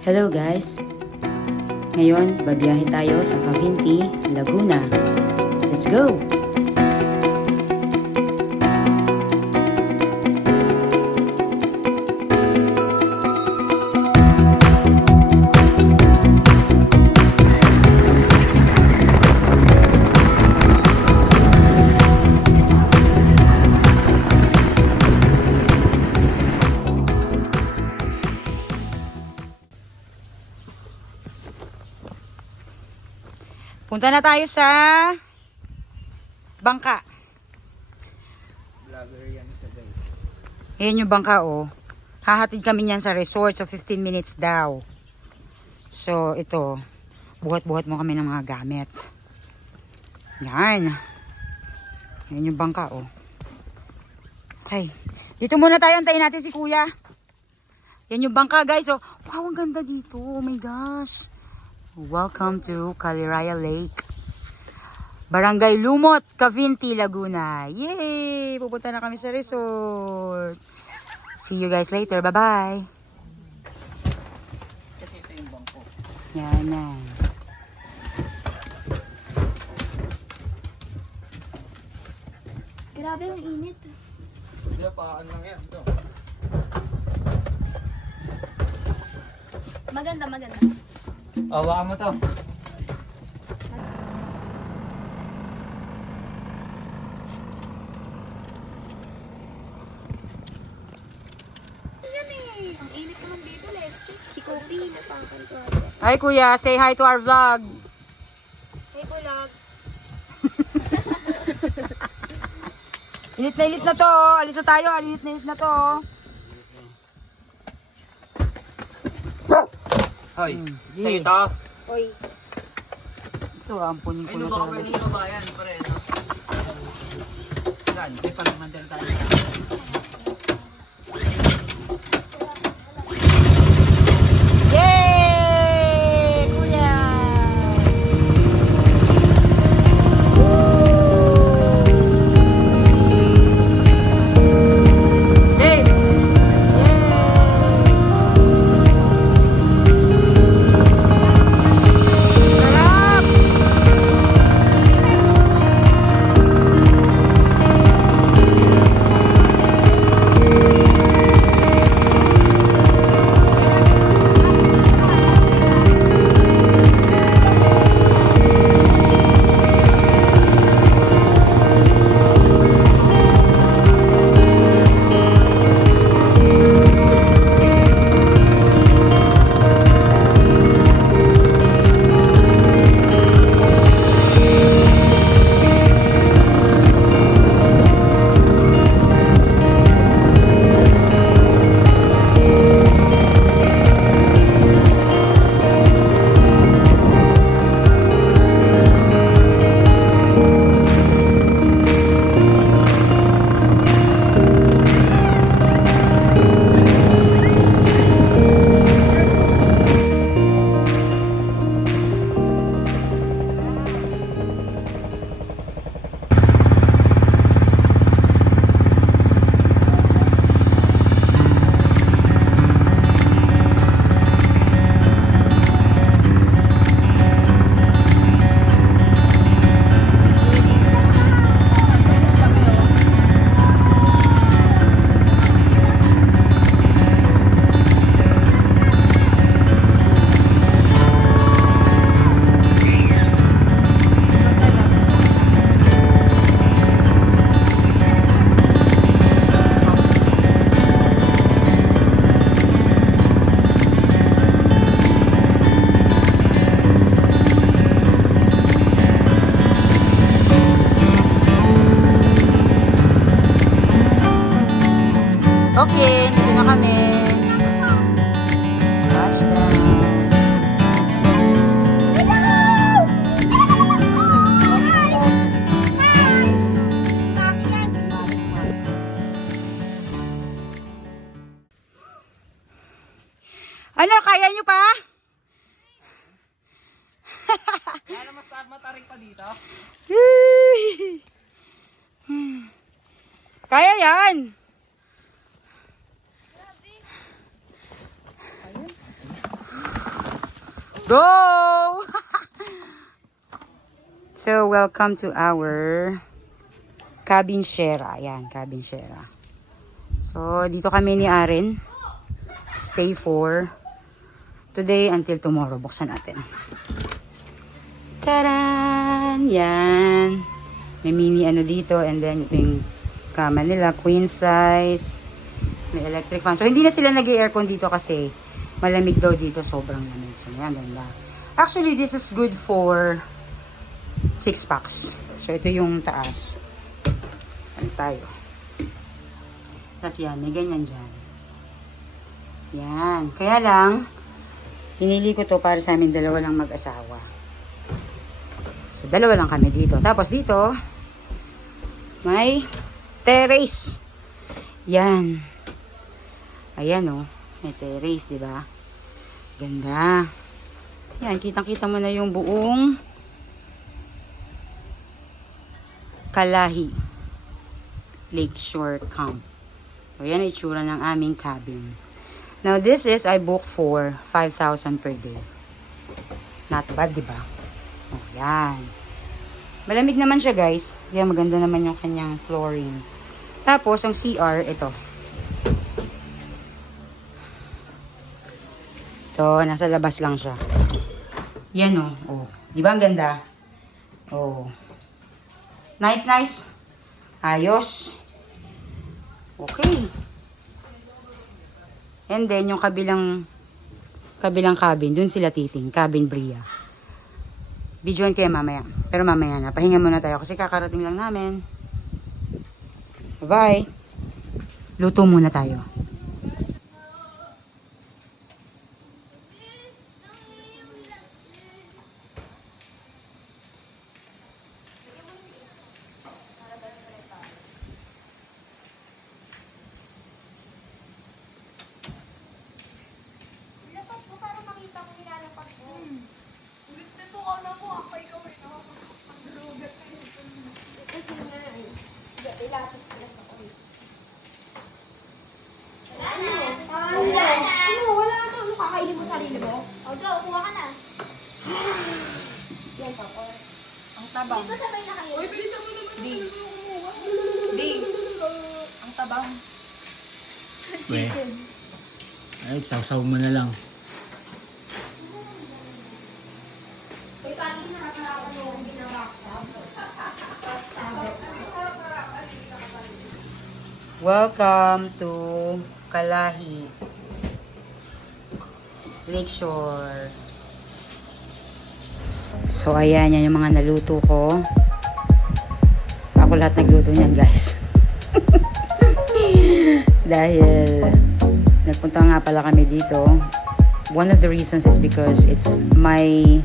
Hello guys! Ngayon, babiyahe tayo sa Cavinti, Laguna. Let's go! Punta na tayo sa bangka. Vlogger yan siya guys. Ayan yung bangka oh. Hahatid kami niyan sa resort. So 15 minutes daw. So ito. Buhat-buhat mo kami ng mga gamit. Yan. Ayan yung bangka oh. Okay. Dito muna tayo. Antayin natin si kuya. Yan yung bangka guys. Oh. Wow, ang ganda dito. Oh my gosh. Welcome to Caliraya Lake. Barangay Lumot, Cavinti, Laguna. Yay! Pupunta na kami sa resort. See you guys later. Bye-bye. Kasi ito yung bangko. Yan na. Grabe ang init. Hindi, paan lang yan. Ito. Maganda, maganda. Hawakan mo to. Yan eh. Ang init naman dito, leche. Si Kopi, napakanto. Hi kuya, say hi to our vlog. Hey, Bulag. Init na to. Alis na tayo. Init na to. Hoy, Sige. sa'yo to. Oy. Ito, ampunin ko na to. bayan, pare, no? Saan? May palamandal tayo. Yay! Kuya! Babe! Sarap! Okay, dito na kami. Touchdown. Ano, kaya nyo pa? Kaya na mas matarik pa dito. Kaya yan. go! So, welcome to our cabin share. Ayan, cabin share. So, dito kami ni Aren. Stay for today until tomorrow. Buksan natin. Taran! Yan. May mini ano dito. And then, ito yung kama nila. Queen size. Tapos may electric fan. So, hindi na sila nag-aircon dito kasi malamig daw dito. Sobrang lamig. So, yan, ganda. Actually, this is good for 6 packs. So, ito yung taas. Ano tayo? Tapos yan, may ganyan dyan. Yan. Kaya lang, pinili ko to para sa amin dalawa lang mag-asawa. So, dalawa lang kami dito. Tapos dito, may terrace. Yan. Ayan o. May terrace, diba? Ganda. So, yan, kitang-kita mo na yung buong Kalahi Lakeshore Camp. So, yan ang itsura ng aming cabin. Now, this is, I booked for 5,000 per day. Not bad, diba? Oh, yan. Malamig naman siya, guys. Yan, maganda naman yung kanyang flooring. Tapos, ang CR, ito. Ito, nasa labas lang siya. Yan, oh. Oh. Diba ang ganda? Oh. Nice, nice. Ayos. Okay. And then, yung kabilang cabin, dun sila titing. Cabin Bria. Videoan kayo mamaya. Pero mamaya na. Pahinga muna tayo kasi kakarating lang namin. Bye-bye. Luto muna tayo. Lapat mo para makita ko nilalapat mo. Ulit nito ka na mo. Ako ikaw ay nakakapaglugat na ito. Kasi nga eh. Ilatas ko lang ako eh. Wala na. Wala na. Ano? Wala na. Ano kakainin mo sarili mo? O, go. Kuha ka na. Yan pa ko. Ang tabang. Dito sabay na kayo. Uy, bilisan mo naman. Di. Di. Ang tabang. Chicken. Ay, sausaw mo na lang. Uy, paano nakakarapan mo yung ginawa ko? Welcome to Kalahi Lakeshore. So, ayan, yan yung mga naluto ko. Ako lahat nagluto niyan, guys. Dahil nagpunta nga pala kami dito. One of the reasons is because it's my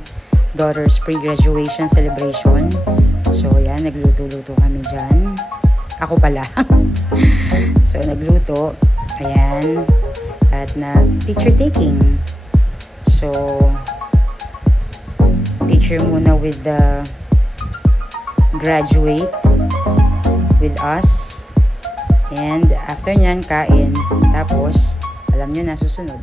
daughter's pre-graduation celebration. So, ayan, nagluto-luto kami dyan. Ako pala. So, nagluto. Ayan. At nag-picture taking. So, picture muna with the graduate with us. And after nyan, kain. Tapos, alam nyo na, susunod.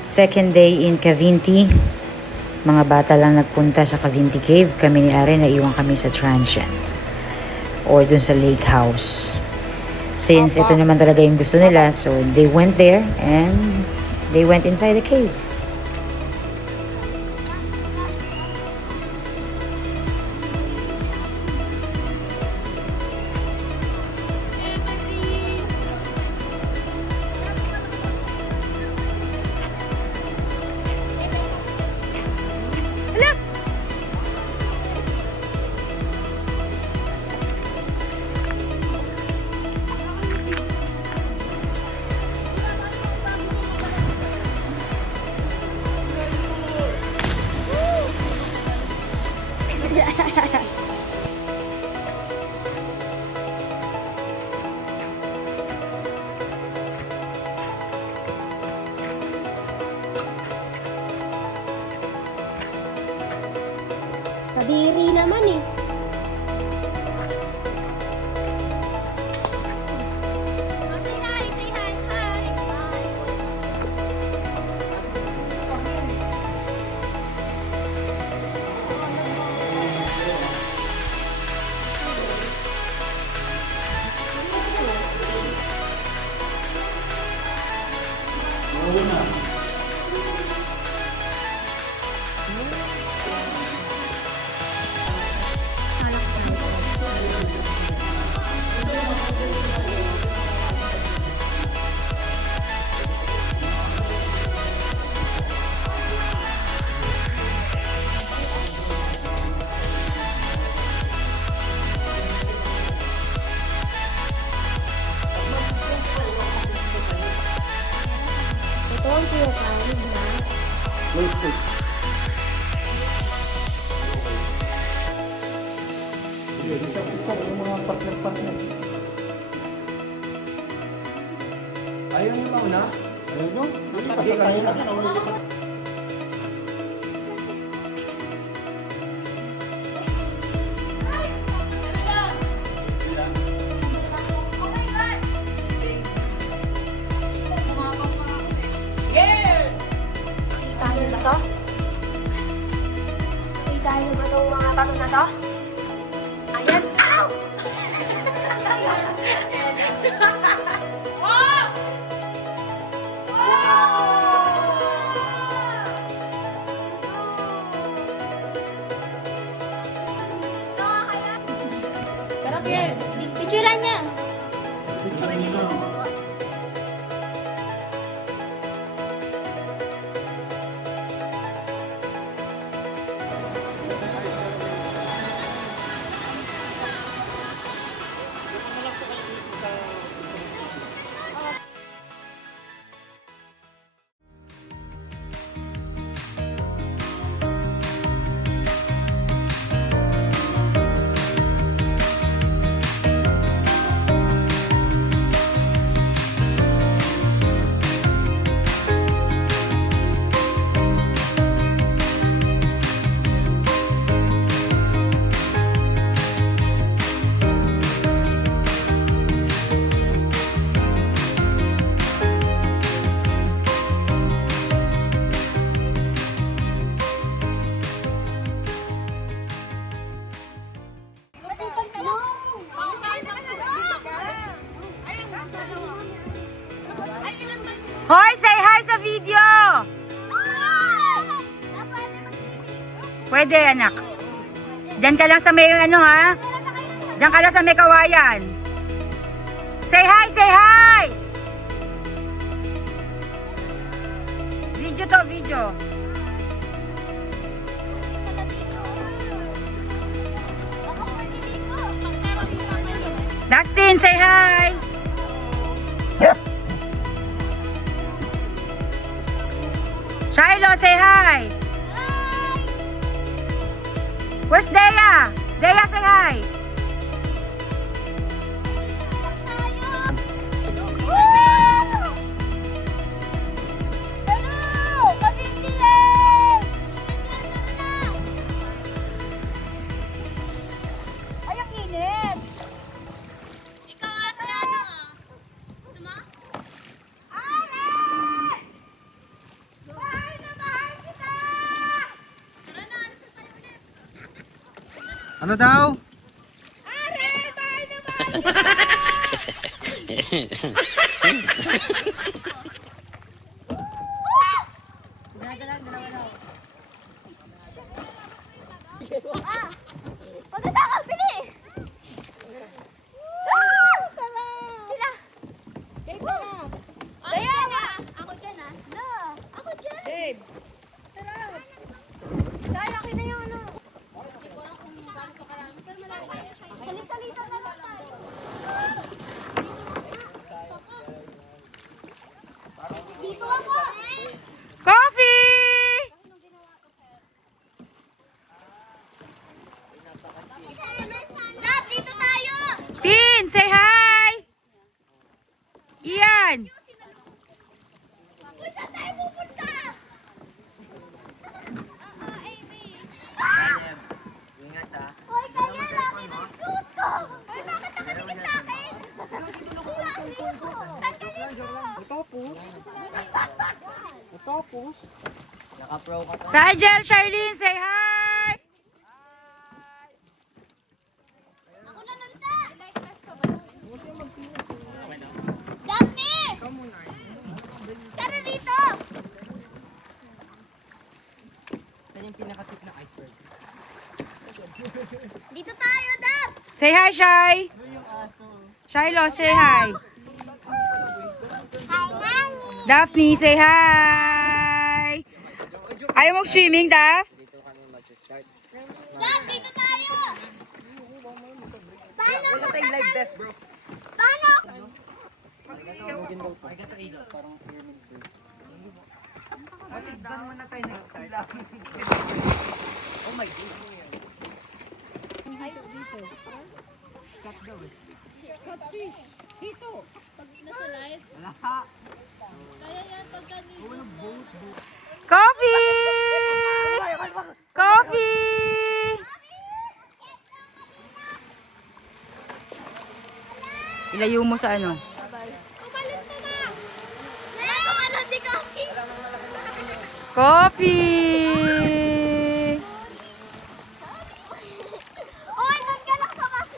Second day in Cavinti. Mga bata lang nagpunta sa Cavinti Cave. Kami ni Are naiwan kami sa transient or dun sa lake house. Since ito naman talaga yung gusto nila, so they went there and they went inside the cave. Kadiri naman eh. Say hi, say hi, hi. Ito ang pinakain na. Ayaw mo sa una? Ayaw mo? Ayaw na. Kita niyo ba to? Kita niyo ba itong mga bato na to? Ayan! Ow! Wow! Sarap yan! Picturean niya! Hoy, say hi sa video! Pwede, anak. Diyan ka lang sa may ano ha? Diyan ka lang sa may kawayan. Say hi, say hi! Video to, video. Dustin, say hi! Shiloh, say hi! Where's Dea? Dea, say hi! Ay, ang init! Ikaw nga sa ano? Gusto mo? Ano daw? Maganda ka, bili! Sarap! Sila! Sarap! Diana! Ako dyan ah. No! Ako dyan! Babe! Sarap! Kaya akin na yung ano. Hindi ko alam kung gaano pa karami. Pero malaki. Salit-salita na lang tayo. Dito ako! Coffee! Dad, dito tayo! Tin, say hi! Ian! Uy, saan tayo pupunta? Amy. Ingat ah. Hoy, kaya laki ng tuto! Hoy, bakit nakatingin sa akin? Tanggalin mo! Tanggalin mo! Naka-pro ka to. Sajel, Charlene, say hi! Ako naman ta! Daphne! Tara dito! Yan yung pinaka-tip ng iceberg. Dito tayo, Daph! Say hi, Shai! Shiloh, say hi! Hi, Nani! Daphne, say hi! Ayaw mag-swimming, Daph? Dito kami mag-start. Daph, dito tayo! Paano? Wala tayong live best bro. Paano? Oh my God. Coffee! Coffee! Ilayo mo sa ano? Umalis ka na! Naiyak ka na si Coffee! Coffee! Uy, doon ka lang sa bus!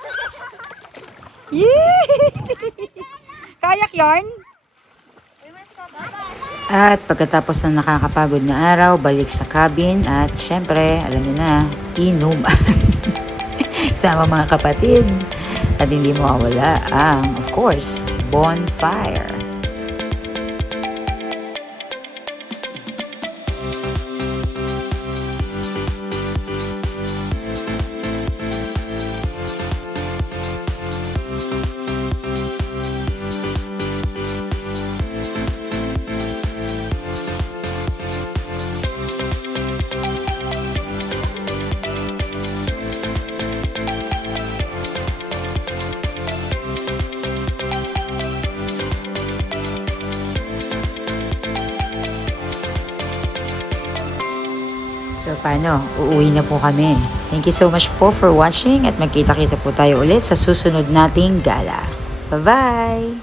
Yee! Kayak yarn? At pagkatapos ng nakakapagod na araw, balik sa cabin at syempre, alam niyo na, inuman. Sama mga kapatid. At hindi mawawala ang, of course, bonfire. So paano? Uuwi na po kami. Thank you so much po for watching at magkita-kita po tayo ulit sa susunod nating gala. Bye-bye!